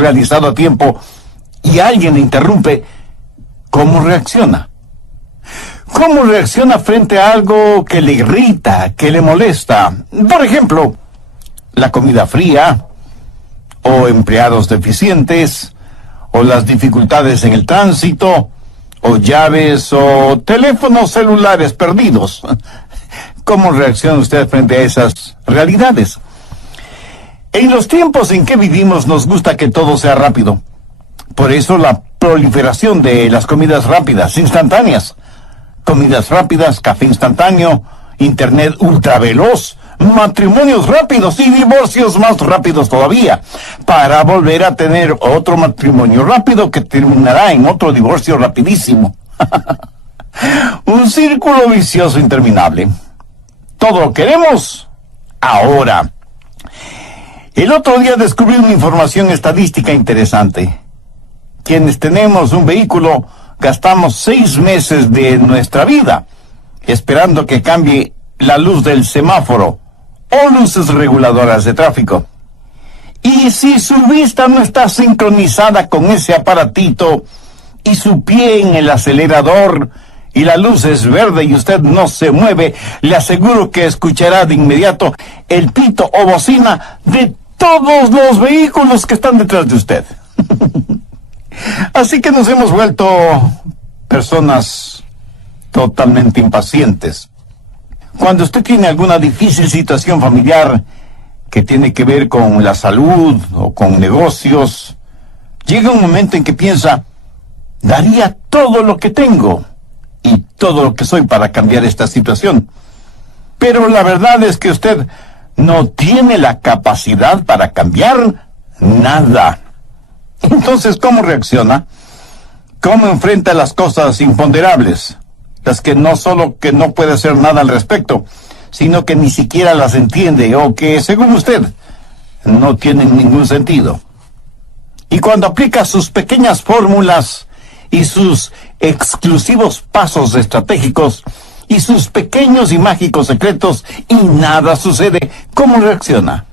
realizado a tiempo y alguien le interrumpe, ¿cómo reacciona? ¿Cómo reacciona frente a algo que le irrita, que le molesta? Por ejemplo, la comida fría, o empleados deficientes, o las dificultades en el tránsito, o llaves, o teléfonos celulares perdidos. ¿Cómo reacciona usted frente a esas realidades? En los tiempos en que vivimos nos gusta que todo sea rápido. Por eso la proliferación de las comidas rápidas, instantáneas. Comidas rápidas, café instantáneo, internet ultraveloz, matrimonios rápidos y divorcios más rápidos todavía, para volver a tener otro matrimonio rápido que terminará en otro divorcio rapidísimo. Un círculo vicioso interminable. Todo lo queremos ahora. El otro día descubrí una información estadística interesante. Quienes tenemos un vehículo gastamos 6 meses de nuestra vida esperando que cambie la luz del semáforo o luces reguladoras de tráfico. Y si su vista no está sincronizada con ese aparatito y su pie en el acelerador y la luz es verde y usted no se mueve, le aseguro que escuchará de inmediato el pito o bocina de todos los vehículos que están detrás de usted. Así que nos hemos vuelto personas totalmente impacientes. Cuando usted tiene alguna difícil situación familiar que tiene que ver con la salud o con negocios, llega un momento en que piensa, daría todo lo que tengo y todo lo que soy para cambiar esta situación. Pero la verdad es que usted no tiene la capacidad para cambiar nada. Entonces, ¿cómo reacciona? ¿Cómo enfrenta las cosas imponderables? Las que no solo que no puede hacer nada al respecto, sino que ni siquiera las entiende o que, según usted, no tienen ningún sentido. Y cuando aplica sus pequeñas fórmulas y sus exclusivos pasos estratégicos y sus pequeños y mágicos secretos y nada sucede, ¿cómo reacciona?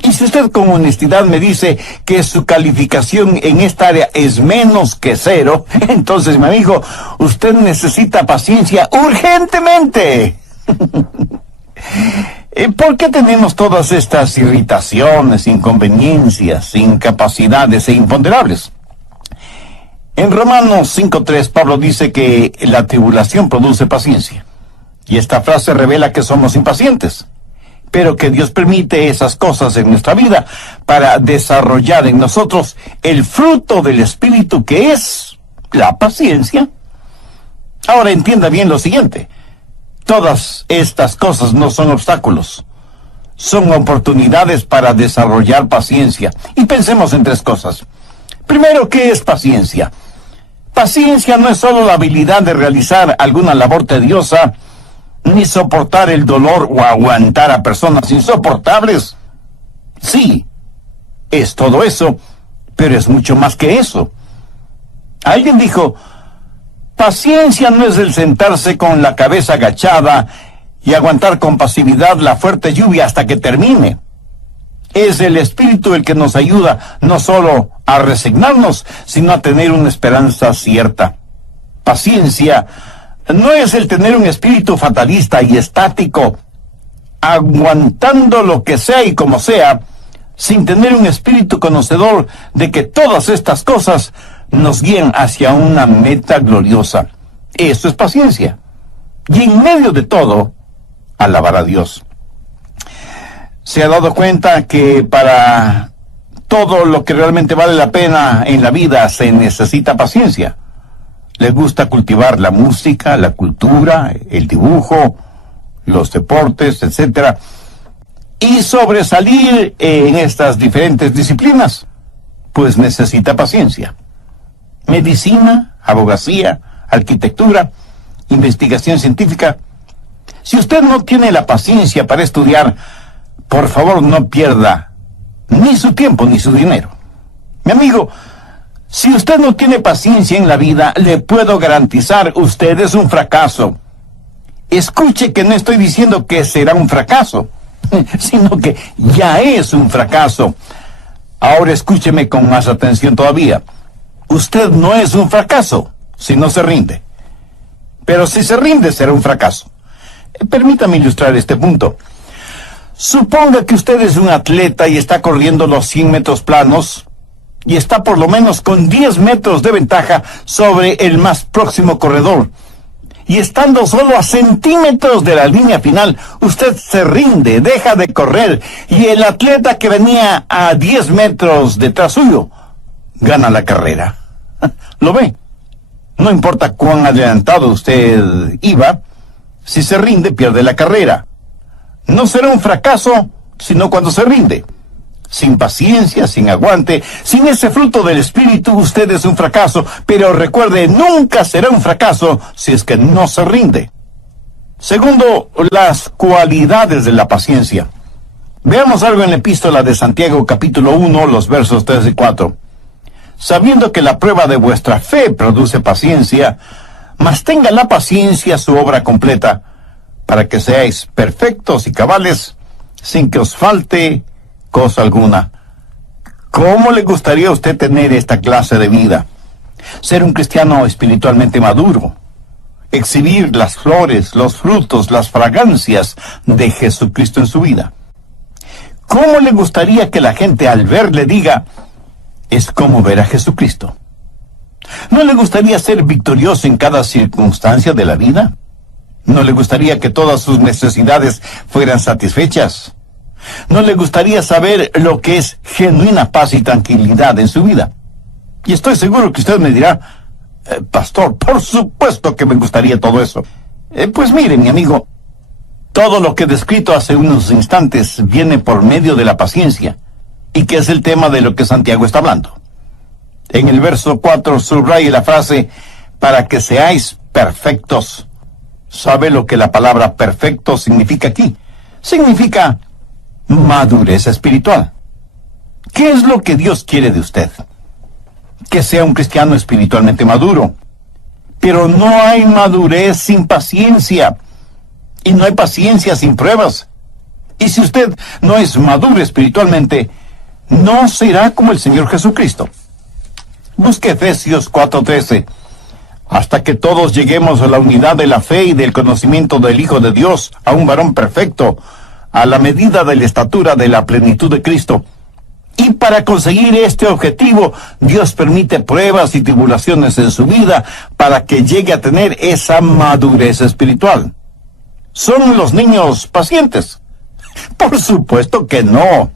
Y si usted con honestidad me dice que su calificación en esta área es menos que 0, entonces, mi amigo, usted necesita paciencia urgentemente. ¿Por qué tenemos todas estas irritaciones, inconveniencias, incapacidades e imponderables? En Romanos 5:3, Pablo dice que la tribulación produce paciencia. Y esta frase revela que somos impacientes, pero que Dios permite esas cosas en nuestra vida para desarrollar en nosotros el fruto del Espíritu, que es la paciencia. Ahora entienda bien lo siguiente. Todas estas cosas no son obstáculos, son oportunidades para desarrollar paciencia. Y pensemos en 3 cosas. Primero, ¿qué es paciencia? Paciencia no es solo la habilidad de realizar alguna labor tediosa, ni soportar el dolor o aguantar a personas insoportables. Sí, es todo eso, pero es mucho más que eso. Alguien dijo, paciencia no es el sentarse con la cabeza agachada y aguantar con pasividad la fuerte lluvia hasta que termine. Es el Espíritu el que nos ayuda no solo a resignarnos, sino a tener una esperanza cierta. Paciencia no es el tener un espíritu fatalista y estático, aguantando lo que sea y como sea, sin tener un espíritu conocedor de que todas estas cosas nos guían hacia una meta gloriosa. Eso es paciencia. Y en medio de todo, alabar a Dios. ¿Se ha dado cuenta que para todo lo que realmente vale la pena en la vida se necesita paciencia? Les gusta cultivar la música, la cultura, el dibujo, los deportes, etcétera, y sobresalir en estas diferentes disciplinas, pues necesita paciencia. Medicina, abogacía, arquitectura, investigación científica. Si usted no tiene la paciencia para estudiar, por favor no pierda ni su tiempo ni su dinero. Mi amigo, si usted no tiene paciencia en la vida, le puedo garantizar, usted es un fracaso. Escuche que no estoy diciendo que será un fracaso, sino que ya es un fracaso. Ahora escúcheme con más atención todavía. Usted no es un fracaso si no se rinde. Pero si se rinde, será un fracaso. Permítame ilustrar este punto. Suponga que usted es un atleta y está corriendo los 100 metros planos y está por lo menos con 10 metros de ventaja sobre el más próximo corredor. Y estando solo a centímetros de la línea final, usted se rinde, deja de correr, y el atleta que venía a 10 metros detrás suyo gana la carrera. ¿Lo ve? No importa cuán adelantado usted iba, si se rinde, pierde la carrera. No será un fracaso, sino cuando se rinde. Sin paciencia, sin aguante, sin ese fruto del espíritu, usted es un fracaso. Pero recuerde, nunca será un fracaso si es que no se rinde. Segundo, las cualidades de la paciencia. Veamos algo en la epístola de Santiago, capítulo 1, los versos 3 y 4. Sabiendo que la prueba de vuestra fe produce paciencia, mas tenga la paciencia su obra completa, para que seáis perfectos y cabales, sin que os falte cosa alguna. ¿Cómo le gustaría a usted tener esta clase de vida? Ser un cristiano espiritualmente maduro, exhibir las flores, los frutos, las fragancias de Jesucristo en su vida. ¿Cómo le gustaría que la gente al verle diga, es como ver a Jesucristo? ¿No le gustaría ser victorioso en cada circunstancia de la vida? ¿No le gustaría que todas sus necesidades fueran satisfechas? ¿No le gustaría saber lo que es genuina paz y tranquilidad en su vida? Y estoy seguro que usted me dirá, pastor, por supuesto que me gustaría todo eso. Pues mire, mi amigo, todo lo que he descrito hace unos instantes viene por medio de la paciencia, y que es el tema de lo que Santiago está hablando. En el verso 4 subraya la frase, para que seáis perfectos. ¿Sabe lo que la palabra perfecto significa aquí? Significa madurez espiritual. ¿Qué es lo que Dios quiere de usted? Que sea un cristiano espiritualmente maduro. Pero no hay madurez sin paciencia. Y no hay paciencia sin pruebas. Y si usted no es maduro espiritualmente, no será como el Señor Jesucristo. Busque Efesios 4:13. Hasta que todos lleguemos a la unidad de la fe y del conocimiento del Hijo de Dios, a un varón perfecto, a la medida de la estatura de la plenitud de Cristo. Y para conseguir este objetivo, Dios permite pruebas y tribulaciones en su vida para que llegue a tener esa madurez espiritual. ¿Son los niños pacientes? Por supuesto que no.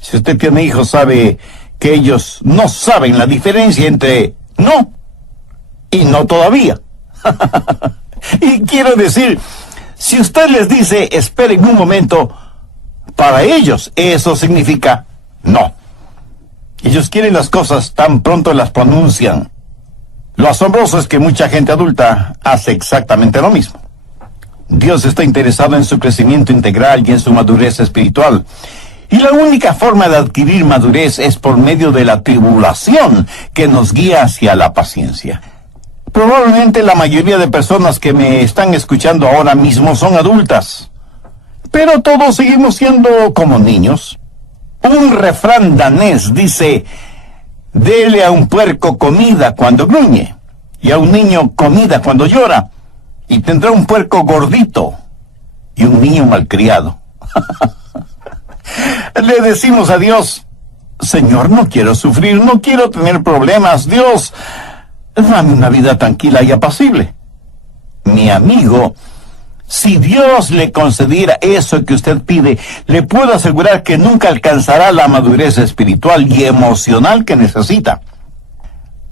Si usted tiene hijos, sabe que ellos no saben la diferencia entre no y no todavía. Y quiero decir, si usted les dice, esperen un momento, para ellos eso significa no. Ellos quieren las cosas tan pronto las pronuncian. Lo asombroso es que mucha gente adulta hace exactamente lo mismo. Dios está interesado en su crecimiento integral y en su madurez espiritual. Y la única forma de adquirir madurez es por medio de la tribulación que nos guía hacia la paciencia. Probablemente la mayoría de personas que me están escuchando ahora mismo son adultas, pero todos seguimos siendo como niños. Un refrán danés dice, dele a un puerco comida cuando gruñe, y a un niño comida cuando llora, y tendrá un puerco gordito y un niño malcriado. Le decimos a Dios, Señor, no quiero sufrir, no quiero tener problemas. Dios, dame una vida tranquila y apacible. Mi amigo, si Dios le concediera eso que usted pide, le puedo asegurar que nunca alcanzará la madurez espiritual y emocional que necesita.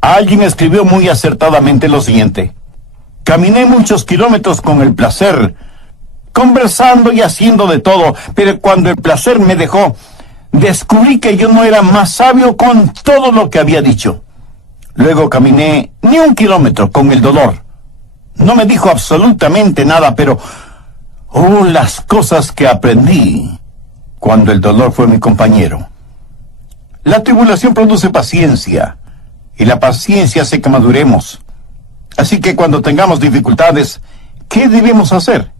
Alguien escribió muy acertadamente lo siguiente: caminé muchos kilómetros con el placer, conversando y haciendo de todo, pero cuando el placer me dejó, descubrí que yo no era más sabio con todo lo que había dicho. Luego caminé ni un kilómetro con el dolor. No me dijo absolutamente nada, pero las cosas que aprendí cuando el dolor fue mi compañero. La tribulación produce paciencia, y la paciencia hace que maduremos. Así que cuando tengamos dificultades, ¿qué debemos hacer?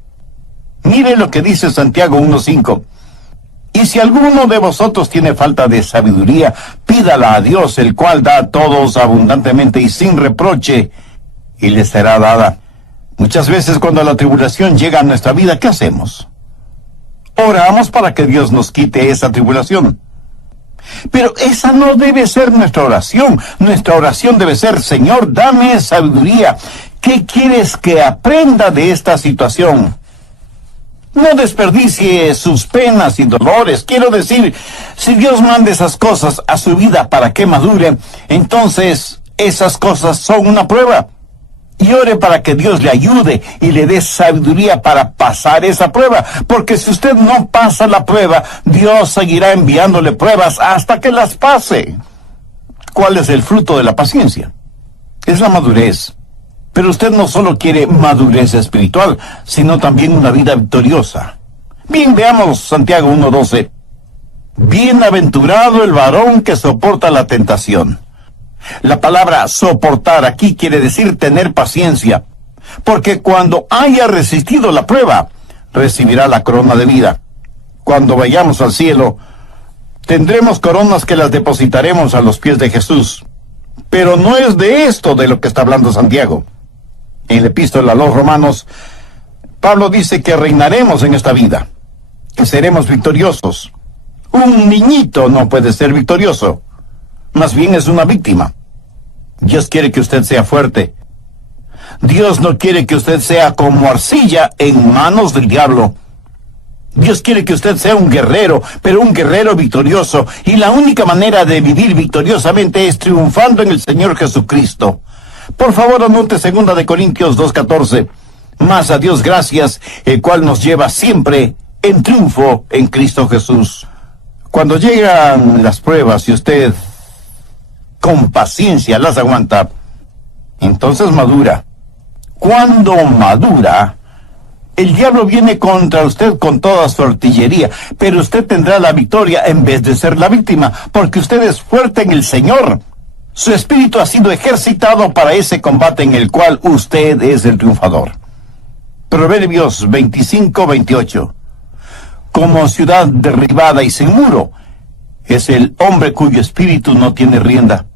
Mire lo que dice Santiago 1:5. Y si alguno de vosotros tiene falta de sabiduría, pídala a Dios, el cual da a todos abundantemente y sin reproche, y le será dada. Muchas veces cuando la tribulación llega a nuestra vida, ¿qué hacemos? Oramos para que Dios nos quite esa tribulación. Pero esa no debe ser nuestra oración. Nuestra oración debe ser: Señor, dame sabiduría. ¿Qué quieres que aprenda de esta situación? No desperdicie sus penas y dolores. Quiero decir, si Dios manda esas cosas a su vida para que madure, entonces esas cosas son una prueba. Y ore para que Dios le ayude y le dé sabiduría para pasar esa prueba. Porque si usted no pasa la prueba, Dios seguirá enviándole pruebas hasta que las pase. ¿Cuál es el fruto de la paciencia? Es la madurez. Pero usted no solo quiere madurez espiritual, sino también una vida victoriosa. Bien, veamos Santiago 1:12. Bienaventurado el varón que soporta la tentación. La palabra soportar aquí quiere decir tener paciencia, porque cuando haya resistido la prueba, recibirá la corona de vida. Cuando vayamos al cielo, tendremos coronas que las depositaremos a los pies de Jesús. Pero no es de esto de lo que está hablando Santiago. En la epístola a los Romanos, Pablo dice que reinaremos en esta vida, que seremos victoriosos. Un niñito no puede ser victorioso, más bien es una víctima. Dios quiere que usted sea fuerte. Dios no quiere que usted sea como arcilla en manos del diablo. Dios quiere que usted sea un guerrero, pero un guerrero victorioso. Y la única manera de vivir victoriosamente es triunfando en el Señor Jesucristo. Por favor, anote 2 de Corintios 2:14. Mas a Dios gracias, el cual nos lleva siempre en triunfo en Cristo Jesús. Cuando llegan las pruebas y usted con paciencia las aguanta, entonces madura. Cuando madura, el diablo viene contra usted con toda su artillería, pero usted tendrá la victoria en vez de ser la víctima, porque usted es fuerte en el Señor. Su espíritu ha sido ejercitado para ese combate en el cual usted es el triunfador. Proverbios 25:28. Como ciudad derribada y sin muro es el hombre cuyo espíritu no tiene rienda.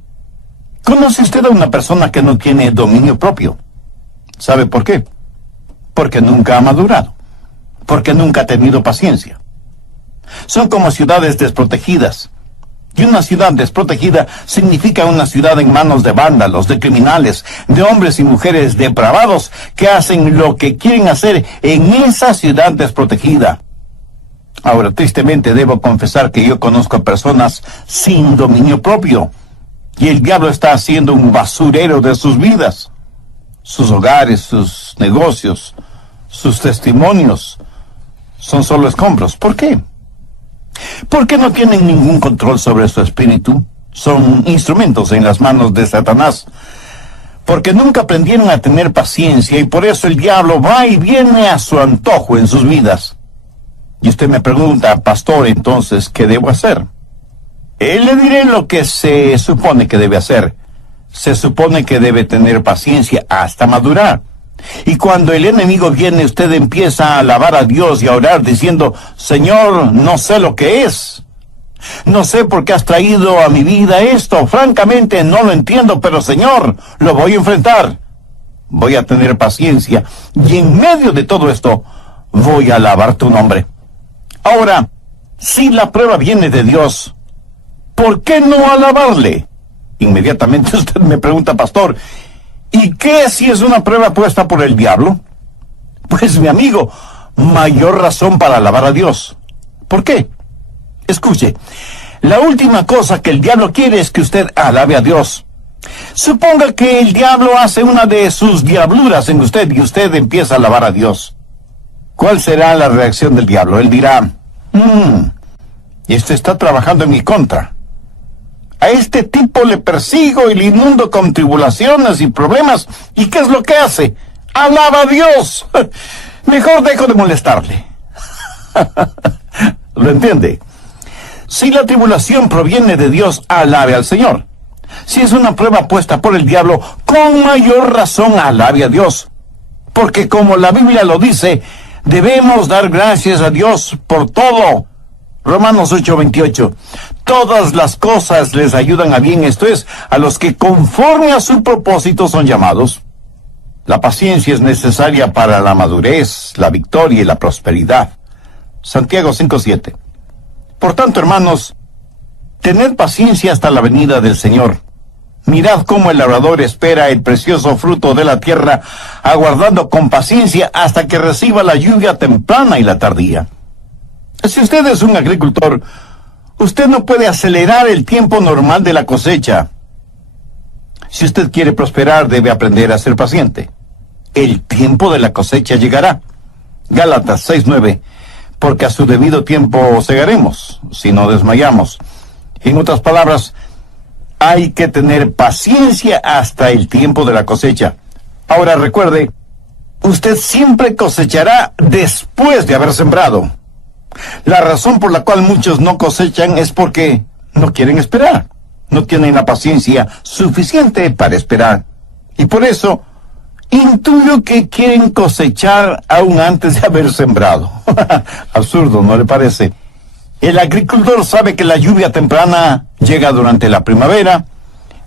¿Conoce usted a una persona que no tiene dominio propio? ¿Sabe por qué? Porque nunca ha madurado, porque nunca ha tenido paciencia. Son como ciudades desprotegidas. Y una ciudad desprotegida significa una ciudad en manos de vándalos, de criminales, de hombres y mujeres depravados que hacen lo que quieren hacer en esa ciudad desprotegida. Ahora, tristemente debo confesar que yo conozco a personas sin dominio propio, y el diablo está haciendo un basurero de sus vidas. Sus hogares, sus negocios, sus testimonios son solo escombros. ¿Por qué? Porque no tienen ningún control sobre su espíritu. Son instrumentos en las manos de Satanás. Porque nunca aprendieron a tener paciencia y por eso el diablo va y viene a su antojo en sus vidas. Y usted me pregunta, pastor, entonces, ¿qué debo hacer? Le diré lo que se supone que debe hacer. Se supone que debe tener paciencia hasta madurar. Y cuando el enemigo viene, usted empieza a alabar a Dios y a orar diciendo: Señor, no sé lo que es. No sé por qué has traído a mi vida esto. Francamente, no lo entiendo, pero Señor, lo voy a enfrentar. Voy a tener paciencia. Y en medio de todo esto, voy a alabar tu nombre. Ahora, si la prueba viene de Dios, ¿por qué no alabarle? Inmediatamente usted me pregunta, pastor, ¿y qué si es una prueba puesta por el diablo? Pues, mi amigo, mayor razón para alabar a Dios. ¿Por qué? Escuche, la última cosa que el diablo quiere es que usted alabe a Dios. Suponga que el diablo hace una de sus diabluras en usted y usted empieza a alabar a Dios. ¿Cuál será la reacción del diablo? Él dirá: este está trabajando en mi contra. A este tipo le persigo y le inundo con tribulaciones y problemas. ¿Y qué es lo que hace? ¡Alaba a Dios! Mejor dejo de molestarle. ¿Lo entiende? Si la tribulación proviene de Dios, alabe al Señor. Si es una prueba puesta por el diablo, con mayor razón alabe a Dios. Porque como la Biblia lo dice, debemos dar gracias a Dios por todo. Romanos 8:28. Todas las cosas les ayudan a bien, esto es, a los que conforme a su propósito son llamados. La paciencia es necesaria para la madurez, la victoria y la prosperidad. Santiago 5:7. Por tanto, hermanos, tened paciencia hasta la venida del Señor. Mirad cómo el labrador espera el precioso fruto de la tierra, aguardando con paciencia hasta que reciba la lluvia temprana y la tardía. Si usted es un agricultor, usted no puede acelerar el tiempo normal de la cosecha. Si usted quiere prosperar, debe aprender a ser paciente. El tiempo de la cosecha llegará. Gálatas 6:9. Porque a su debido tiempo segaremos, si no desmayamos. En otras palabras, hay que tener paciencia hasta el tiempo de la cosecha. Ahora recuerde, usted siempre cosechará después de haber sembrado. La razón por la cual muchos no cosechan es porque no quieren esperar. No tienen la paciencia suficiente para esperar. Y por eso, intuyo que quieren cosechar aún antes de haber sembrado. Absurdo, ¿no le parece? El agricultor sabe que la lluvia temprana llega durante la primavera.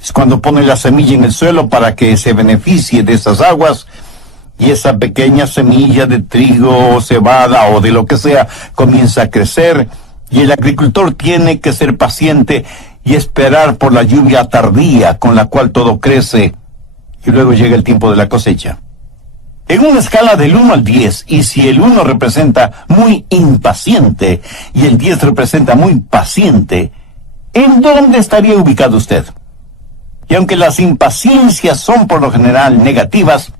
Es cuando pone la semilla en el suelo para que se beneficie de esas aguas. Y esa pequeña semilla de trigo o cebada o de lo que sea comienza a crecer. Y el agricultor tiene que ser paciente y esperar por la lluvia tardía con la cual todo crece. Y luego llega el tiempo de la cosecha. En una escala del 1 al 10, y si el 1 representa muy impaciente y el 10 representa muy paciente, ¿en dónde estaría ubicado usted? Y aunque las impaciencias son por lo general negativas,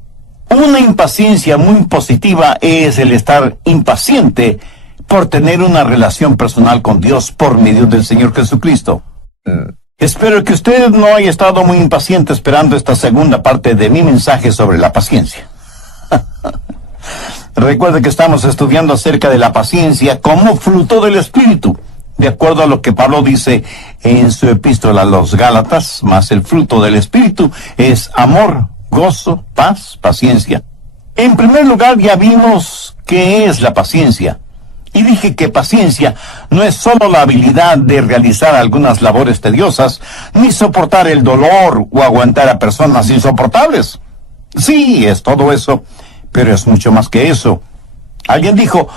una impaciencia muy positiva es el estar impaciente por tener una relación personal con Dios por medio del Señor Jesucristo. Espero que usted no haya estado muy impaciente esperando esta segunda parte de mi mensaje sobre la paciencia. Recuerde que estamos estudiando acerca de la paciencia como fruto del Espíritu, de acuerdo a lo que Pablo dice en su epístola a los Gálatas, más el fruto del Espíritu es amor, gozo, paz, paciencia. En primer lugar, ya vimos qué es la paciencia. Y dije que paciencia no es solo la habilidad de realizar algunas labores tediosas, ni soportar el dolor o aguantar a personas insoportables. Sí, es todo eso, pero es mucho más que eso. Alguien dijo,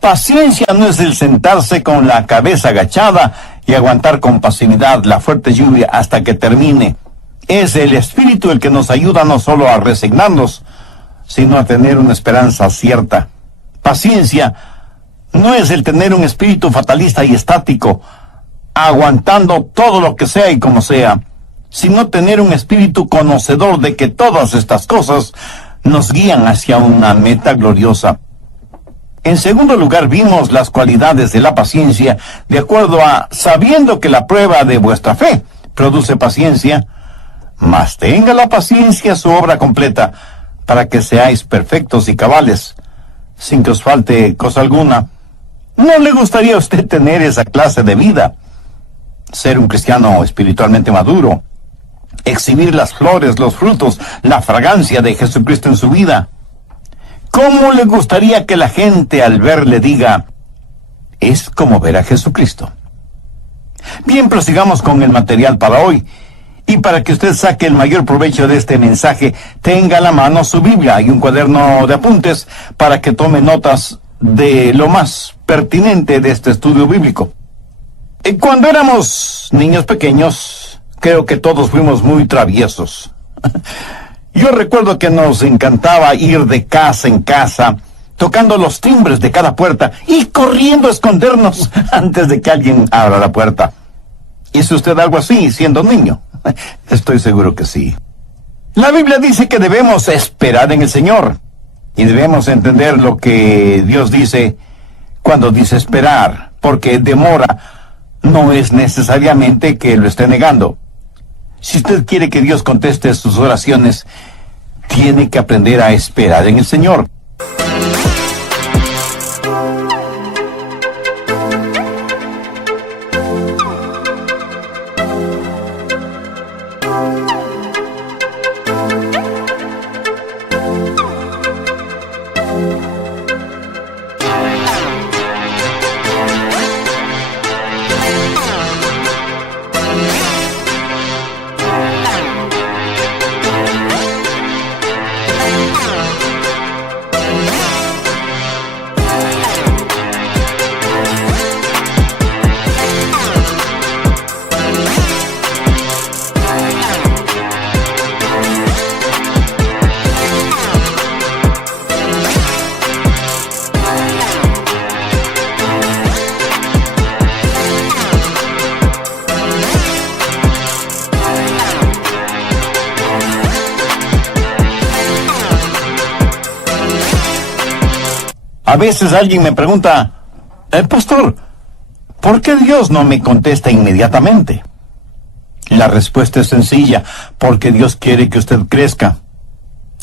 paciencia no es el sentarse con la cabeza agachada y aguantar con pasividad la fuerte lluvia hasta que termine. Es el Espíritu el que nos ayuda no solo a resignarnos, sino a tener una esperanza cierta. Paciencia no es el tener un espíritu fatalista y estático, aguantando todo lo que sea y como sea, sino tener un espíritu conocedor de que todas estas cosas nos guían hacia una meta gloriosa. En segundo lugar, vimos las cualidades de la paciencia de acuerdo a sabiendo que la prueba de vuestra fe produce paciencia, mas tenga la paciencia su obra completa, para que seáis perfectos y cabales, sin que os falte cosa alguna. ¿No le gustaría a usted tener esa clase de vida? Ser un cristiano espiritualmente maduro, exhibir las flores, los frutos, la fragancia de Jesucristo en su vida. ¿Cómo le gustaría que la gente al verle diga, es como ver a Jesucristo? Bien, prosigamos con el material para hoy. Y para que usted saque el mayor provecho de este mensaje, tenga a la mano su Biblia y un cuaderno de apuntes para que tome notas de lo más pertinente de este estudio bíblico. Cuando éramos niños pequeños, creo que todos fuimos muy traviesos. Yo recuerdo que nos encantaba ir de casa en casa, tocando los timbres de cada puerta y corriendo a escondernos antes de que alguien abra la puerta. ¿Hizo usted algo así siendo niño? Estoy seguro que sí. La Biblia dice que debemos esperar en el Señor y debemos entender lo que Dios dice cuando dice esperar, porque demora no es necesariamente que lo esté negando. Si usted quiere que Dios conteste sus oraciones, tiene que aprender a esperar en el Señor. A veces alguien me pregunta, pastor, ¿por qué Dios no me contesta inmediatamente? La respuesta es sencilla, porque Dios quiere que usted crezca.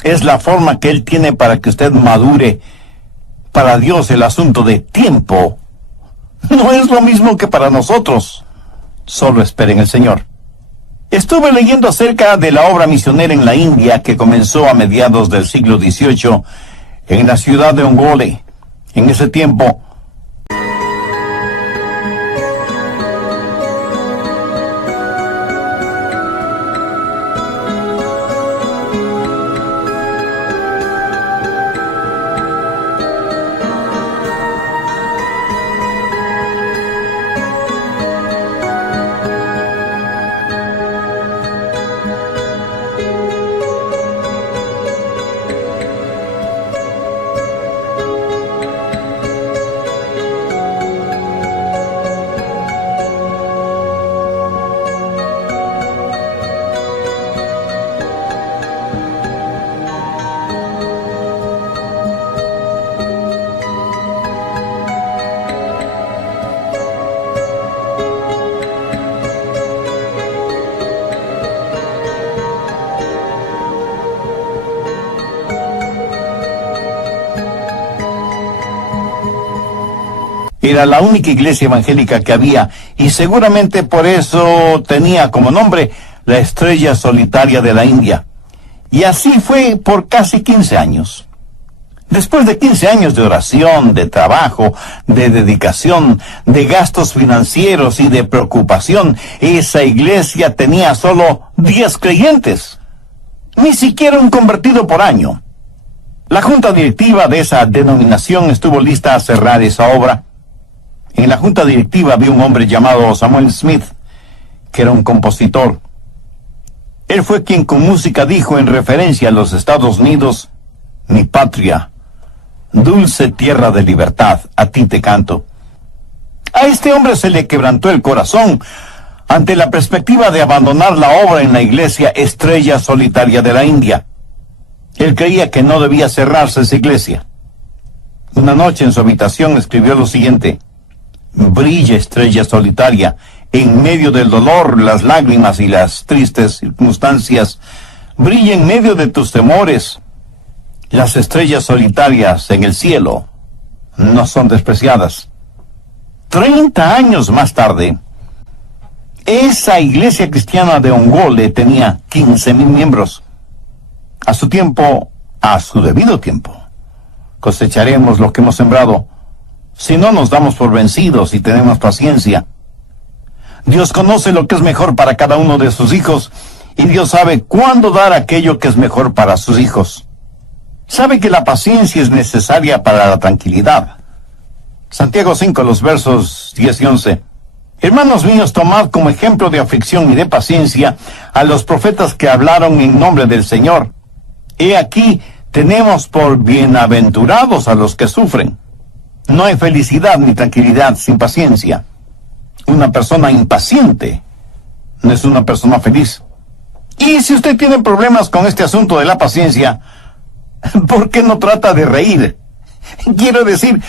Es la forma que Él tiene para que usted madure. Para Dios el asunto de tiempo no es lo mismo que para nosotros. Solo esperen el Señor. Estuve leyendo acerca de la obra misionera en la India que comenzó a mediados del siglo XVIII en la ciudad de Ongole. En ese tiempo, era la única iglesia evangélica que había, y seguramente por eso tenía como nombre la Estrella Solitaria de la India. Y así fue por casi 15 años. Después de 15 años de oración, de trabajo, de dedicación, de gastos financieros y de preocupación, esa iglesia tenía solo 10 creyentes. Ni siquiera un convertido por año. La junta directiva de esa denominación estuvo lista a cerrar esa obra. En la junta directiva había un hombre llamado Samuel Smith, que era un compositor. Él fue quien con música dijo en referencia a los Estados Unidos: mi patria, dulce tierra de libertad, a ti te canto. A este hombre se le quebrantó el corazón ante la perspectiva de abandonar la obra en la iglesia Estrella Solitaria de la India. Él creía que no debía cerrarse esa iglesia. Una noche en su habitación escribió lo siguiente: brilla, estrella solitaria, en medio del dolor, las lágrimas y las tristes circunstancias. Brilla en medio de tus temores. Las estrellas solitarias en el cielo no son despreciadas. 30 años más tarde, esa iglesia cristiana de Ongole tenía 15,000 miembros. A su tiempo, a su debido tiempo, cosecharemos lo que hemos sembrado, si no nos damos por vencidos y tenemos paciencia. Dios conoce lo que es mejor para cada uno de sus hijos, y Dios sabe cuándo dar aquello que es mejor para sus hijos. Sabe que la paciencia es necesaria para la tranquilidad. Santiago 5, los versos 10 y 11. Hermanos míos, tomad como ejemplo de aflicción y de paciencia a los profetas que hablaron en nombre del Señor. He aquí, tenemos por bienaventurados a los que sufren. No hay felicidad ni tranquilidad sin paciencia. Una persona impaciente no es una persona feliz. Y si usted tiene problemas con este asunto de la paciencia, ¿por qué no trata de reír? Quiero decir,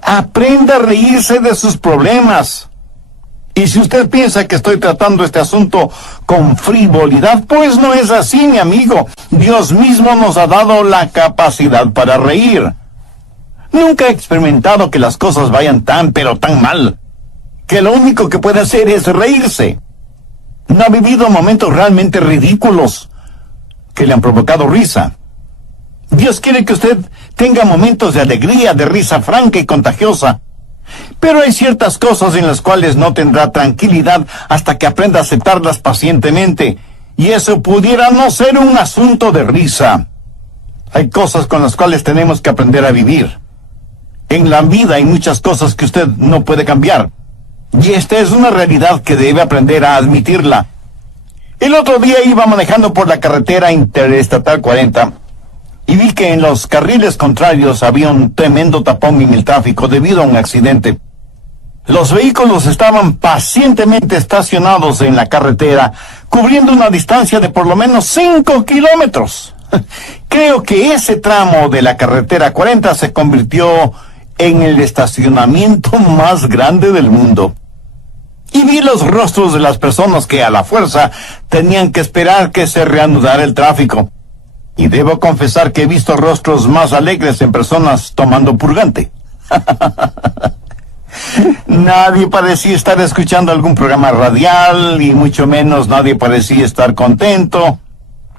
aprenda a reírse de sus problemas. Y si usted piensa que estoy tratando este asunto con frivolidad, pues no es así, mi amigo. Dios mismo nos ha dado la capacidad para reír. Nunca he experimentado que las cosas vayan tan, pero tan mal, que lo único que puede hacer es reírse. No ha vivido momentos realmente ridículos que le han provocado risa. Dios quiere que usted tenga momentos de alegría, de risa franca y contagiosa. Pero hay ciertas cosas en las cuales no tendrá tranquilidad hasta que aprenda a aceptarlas pacientemente. Y eso pudiera no ser un asunto de risa. Hay cosas con las cuales tenemos que aprender a vivir. En la vida hay muchas cosas que usted no puede cambiar. Y esta es una realidad que debe aprender a admitirla. El otro día iba manejando por la carretera interestatal 40 y vi que en los carriles contrarios había un tremendo tapón en el tráfico debido a un accidente. Los vehículos estaban pacientemente estacionados en la carretera, cubriendo una distancia de por lo menos 5 kilómetros. Creo que ese tramo de la carretera 40 se convirtió en el estacionamiento más grande del mundo. Y vi los rostros de las personas que a la fuerza tenían que esperar que se reanudara el tráfico. Y debo confesar que he visto rostros más alegres en personas tomando purgante. Nadie parecía estar escuchando algún programa radial, y mucho menos nadie parecía estar contento.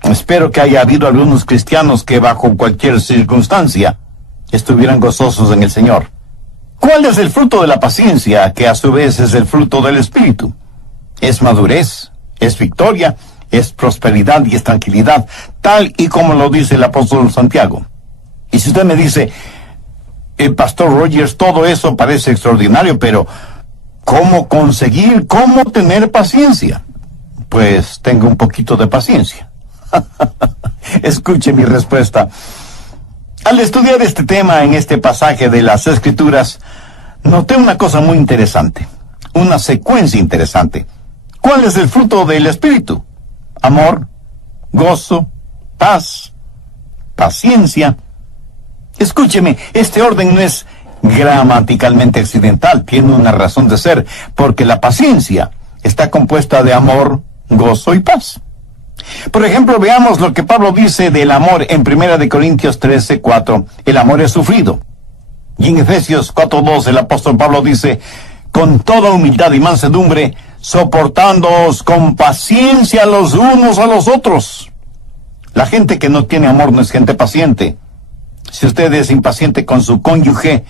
Espero que haya habido algunos cristianos que bajo cualquier circunstancia estuvieran gozosos en el Señor. ¿Cuál es el fruto de la paciencia, que a su vez es el fruto del Espíritu? Es madurez, es victoria, es prosperidad y es tranquilidad, tal y como lo dice el apóstol Santiago. Y si usted me dice, Pastor Rogers, todo eso parece extraordinario, pero ¿cómo conseguir, cómo tener paciencia? Pues tengo un poquito de paciencia. Escuche mi respuesta. Al estudiar este tema en este pasaje de las Escrituras, noté una cosa muy interesante, una secuencia interesante. ¿Cuál es el fruto del Espíritu? Amor, gozo, paz, paciencia. Escúcheme, este orden no es gramaticalmente accidental, tiene una razón de ser, porque la paciencia está compuesta de amor, gozo y paz. Por ejemplo, veamos lo que Pablo dice del amor en 1 Corintios 13:4. El amor es sufrido. Y en Efesios 4:2 el apóstol Pablo dice, con toda humildad y mansedumbre, soportándoos con paciencia los unos a los otros. La gente que no tiene amor no es gente paciente. Si usted es impaciente con su cónyuge,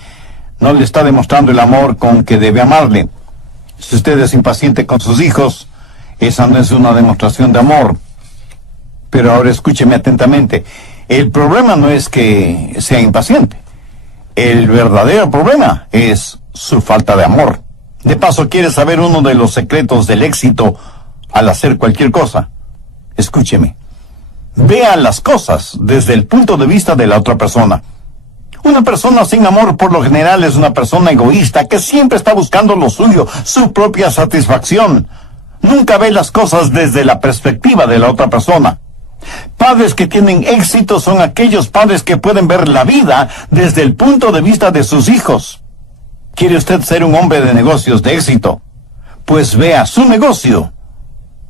no le está demostrando el amor con que debe amarle. Si usted es impaciente con sus hijos, esa no es una demostración de amor. Pero ahora escúcheme atentamente. El problema no es que sea impaciente. El verdadero problema es su falta de amor. De paso, ¿quiere saber uno de los secretos del éxito al hacer cualquier cosa? Escúcheme. Vea las cosas desde el punto de vista de la otra persona. Una persona sin amor por lo general es una persona egoísta que siempre está buscando lo suyo, su propia satisfacción. Nunca ve las cosas desde la perspectiva de la otra persona. Padres que tienen éxito son aquellos padres que pueden ver la vida desde el punto de vista de sus hijos. ¿Quiere usted ser un hombre de negocios de éxito? Pues vea su negocio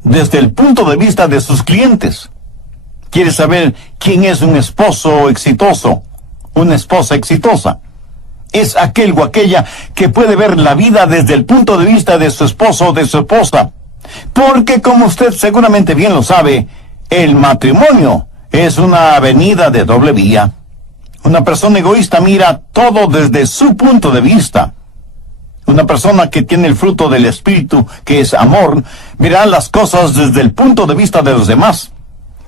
desde el punto de vista de sus clientes. ¿Quiere saber quién es un esposo exitoso? Una esposa exitosa. Es aquel o aquella que puede ver la vida desde el punto de vista de su esposo o de su esposa. Porque, como usted seguramente bien lo sabe, el matrimonio es una avenida de doble vía. Una persona egoísta mira todo desde su punto de vista. Una persona que tiene el fruto del Espíritu, que es amor, verá las cosas desde el punto de vista de los demás.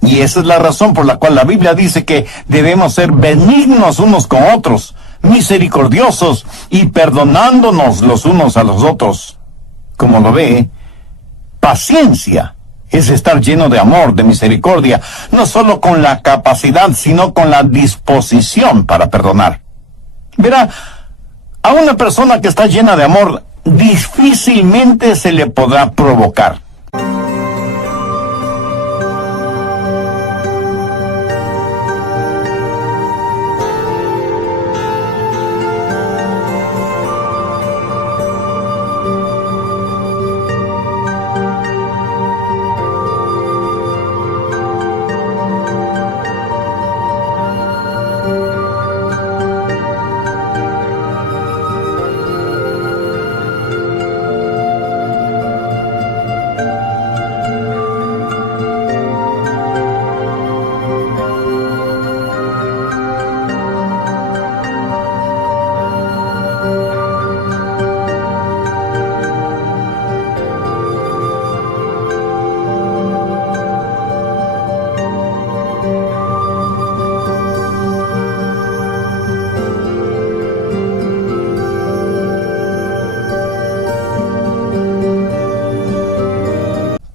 Y esa es la razón por la cual la Biblia dice que debemos ser benignos unos con otros, misericordiosos y perdonándonos los unos a los otros. Como lo ve, paciencia es estar lleno de amor, de misericordia, no solo con la capacidad, sino con la disposición para perdonar. Verá, a una persona que está llena de amor, difícilmente se le podrá provocar.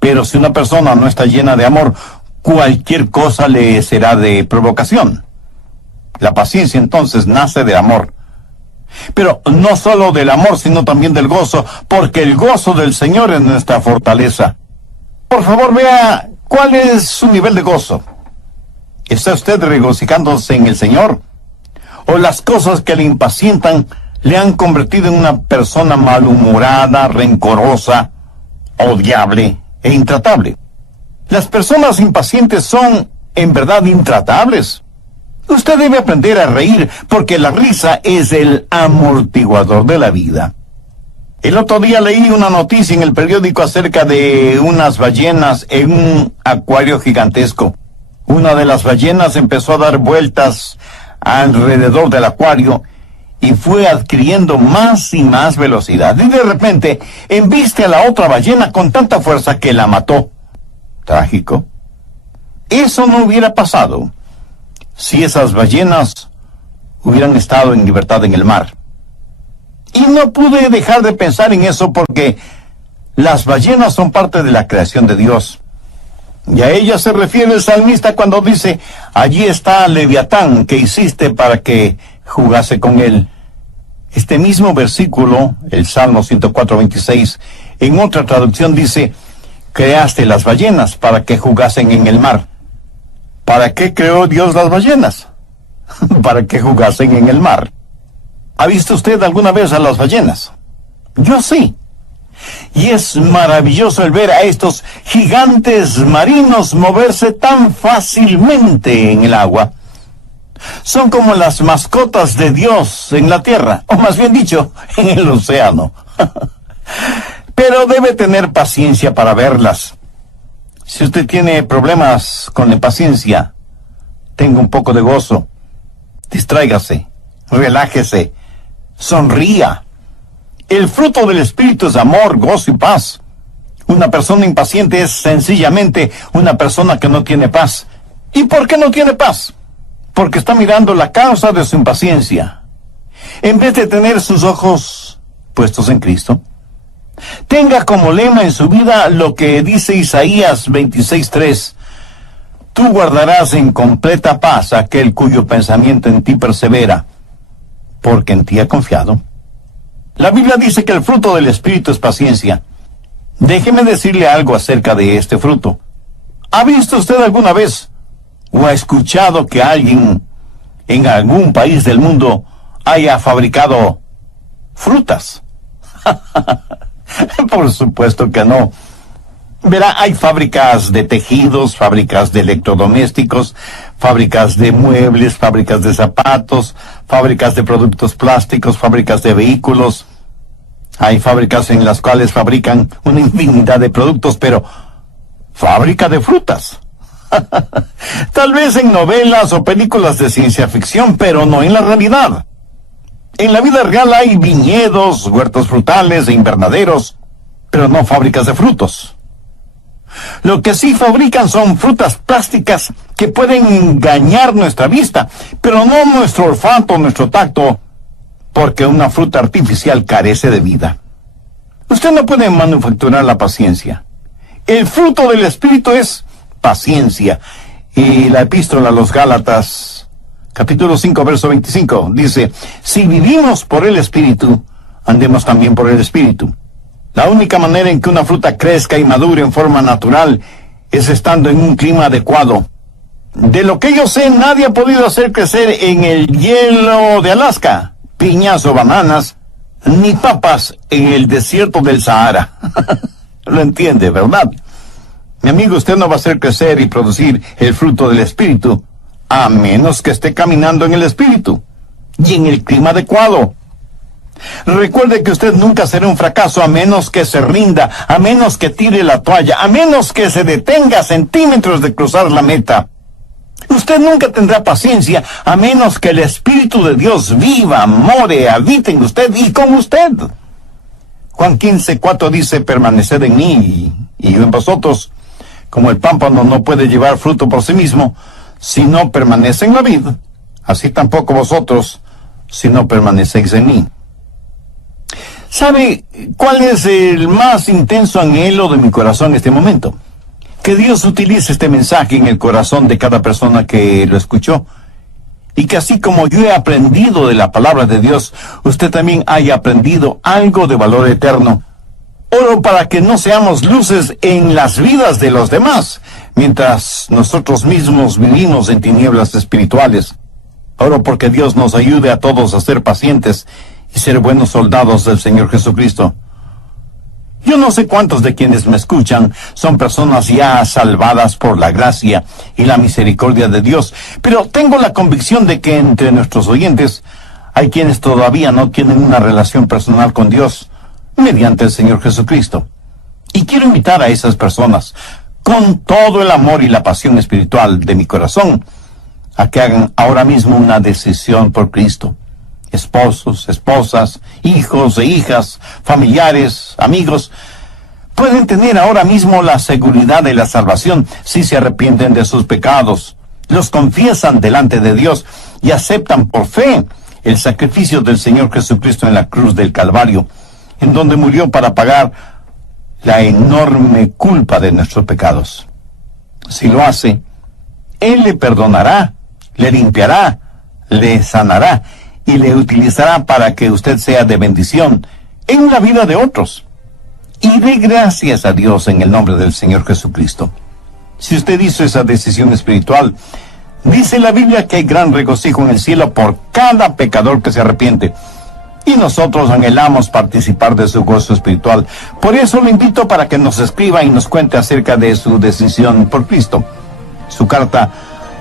Pero si una persona no está llena de amor, cualquier cosa le será de provocación. La paciencia entonces nace de amor. Pero no solo del amor, sino también del gozo, porque el gozo del Señor es nuestra fortaleza. Por favor, vea cuál es su nivel de gozo. ¿Está usted regocijándose en el Señor? ¿O las cosas que le impacientan le han convertido en una persona malhumorada, rencorosa, odiable e intratable? Las personas impacientes son, en verdad, intratables. Usted debe aprender a reír, porque la risa es el amortiguador de la vida. El otro día leí una noticia en el periódico acerca de unas ballenas en un acuario gigantesco. Una de las ballenas empezó a dar vueltas alrededor del acuario y fue adquiriendo más y más velocidad. Y de repente embiste a la otra ballena con tanta fuerza que la mató. Trágico. Eso no hubiera pasado si esas ballenas hubieran estado en libertad en el mar. Y no pude dejar de pensar en eso, porque las ballenas son parte de la creación de Dios. Y a ella se refiere el salmista cuando dice: allí está Leviatán, que hiciste para que jugase con él. Este mismo versículo, el Salmo 104:26, en otra traducción dice: creaste las ballenas para que jugasen en el mar. ¿Para qué creó Dios las ballenas? Para que jugasen en el mar. ¿Ha visto usted alguna vez a las ballenas? Yo sí. Y es maravilloso el ver a estos gigantes marinos moverse tan fácilmente en el agua. Son como las mascotas de Dios en la tierra, o más bien dicho, en el océano. Pero debe tener paciencia para verlas. Si usted tiene problemas con la paciencia, tenga un poco de gozo. Distráigase, relájese, sonría. El fruto del Espíritu es amor, gozo y paz. Una persona impaciente es sencillamente una persona que no tiene paz. ¿Y por qué no tiene paz? Porque está mirando la causa de su impaciencia, en vez de tener sus ojos puestos en Cristo. Tenga como lema en su vida lo que dice Isaías 26:3. Tú guardarás en completa paz aquel cuyo pensamiento en ti persevera, porque en ti ha confiado. La Biblia dice que el fruto del Espíritu es paciencia. Déjeme decirle algo acerca de este fruto. ¿Ha visto usted alguna vez o ha escuchado que alguien en algún país del mundo haya fabricado frutas? Por supuesto que no. Verá, hay fábricas de tejidos, fábricas de electrodomésticos, fábricas de muebles, fábricas de zapatos, fábricas de productos plásticos, fábricas de vehículos. Hay fábricas en las cuales fabrican una infinidad de productos, pero fábrica de frutas. Tal vez en novelas o películas de ciencia ficción, pero no en la realidad. En la vida real hay viñedos, huertos frutales e invernaderos, pero no fábricas de frutos. Lo que sí fabrican son frutas plásticas que pueden engañar nuestra vista, pero no nuestro olfato, nuestro tacto, porque una fruta artificial carece de vida. Usted no puede manufacturar la paciencia. El fruto del Espíritu es paciencia. Y la epístola a los Gálatas, capítulo 5, verso 25, dice: si vivimos por el Espíritu, andemos también por el Espíritu. La única manera en que una fruta crezca y madure en forma natural es estando en un clima adecuado. De lo que yo sé, nadie ha podido hacer crecer en el hielo de Alaska piñas o bananas, ni papas en el desierto del Sahara. Lo entiende, ¿verdad? Mi amigo, usted no va a hacer crecer y producir el fruto del Espíritu, a menos que esté caminando en el Espíritu y en el clima adecuado. Recuerde que usted nunca será un fracaso a menos que se rinda, a menos que tire la toalla, a menos que se detenga a centímetros de cruzar la meta. Usted nunca tendrá paciencia a menos que el Espíritu de Dios viva, more, habite en usted y con usted. Juan 15:4 dice: permaneced en mí y yo en vosotros. Como el pámpano no puede llevar fruto por sí mismo si no permanece en la vid, así tampoco vosotros si no permanecéis en mí. ¿Sabe cuál es el más intenso anhelo de mi corazón en este momento? Que Dios utilice este mensaje en el corazón de cada persona que lo escuchó, y que así como yo he aprendido de la palabra de Dios, usted también haya aprendido algo de valor eterno. Oro para que no seamos luces en las vidas de los demás, mientras nosotros mismos vivimos en tinieblas espirituales. Oro porque Dios nos ayude a todos a ser pacientes y ser buenos soldados del Señor Jesucristo. Yo no sé cuántos de quienes me escuchan son personas ya salvadas por la gracia y la misericordia de Dios, pero tengo la convicción de que entre nuestros oyentes hay quienes todavía no tienen una relación personal con Dios mediante el Señor Jesucristo. Y quiero invitar a esas personas, con todo el amor y la pasión espiritual de mi corazón, a que hagan ahora mismo una decisión por Cristo. Esposos, esposas, hijos e hijas, familiares, amigos, pueden tener ahora mismo la seguridad de la salvación si se arrepienten de sus pecados, los confiesan delante de Dios y aceptan por fe el sacrificio del Señor Jesucristo en la cruz del Calvario, en donde murió para pagar la enorme culpa de nuestros pecados. Si lo hace, Él le perdonará, le limpiará, le sanará y le utilizará para que usted sea de bendición en la vida de otros. Y dé gracias a Dios en el nombre del Señor Jesucristo. Si usted hizo esa decisión espiritual, dice la Biblia que hay gran regocijo en el cielo por cada pecador que se arrepiente. Y nosotros anhelamos participar de su gozo espiritual. Por eso lo invito para que nos escriba y nos cuente acerca de su decisión por Cristo. Su carta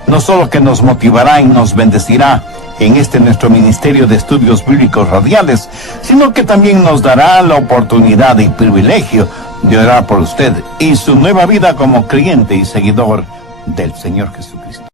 no solo que nos motivará y nos bendecirá en este nuestro ministerio de estudios bíblicos radiales, sino que también nos dará la oportunidad y privilegio de orar por usted y su nueva vida como creyente y seguidor del Señor Jesucristo.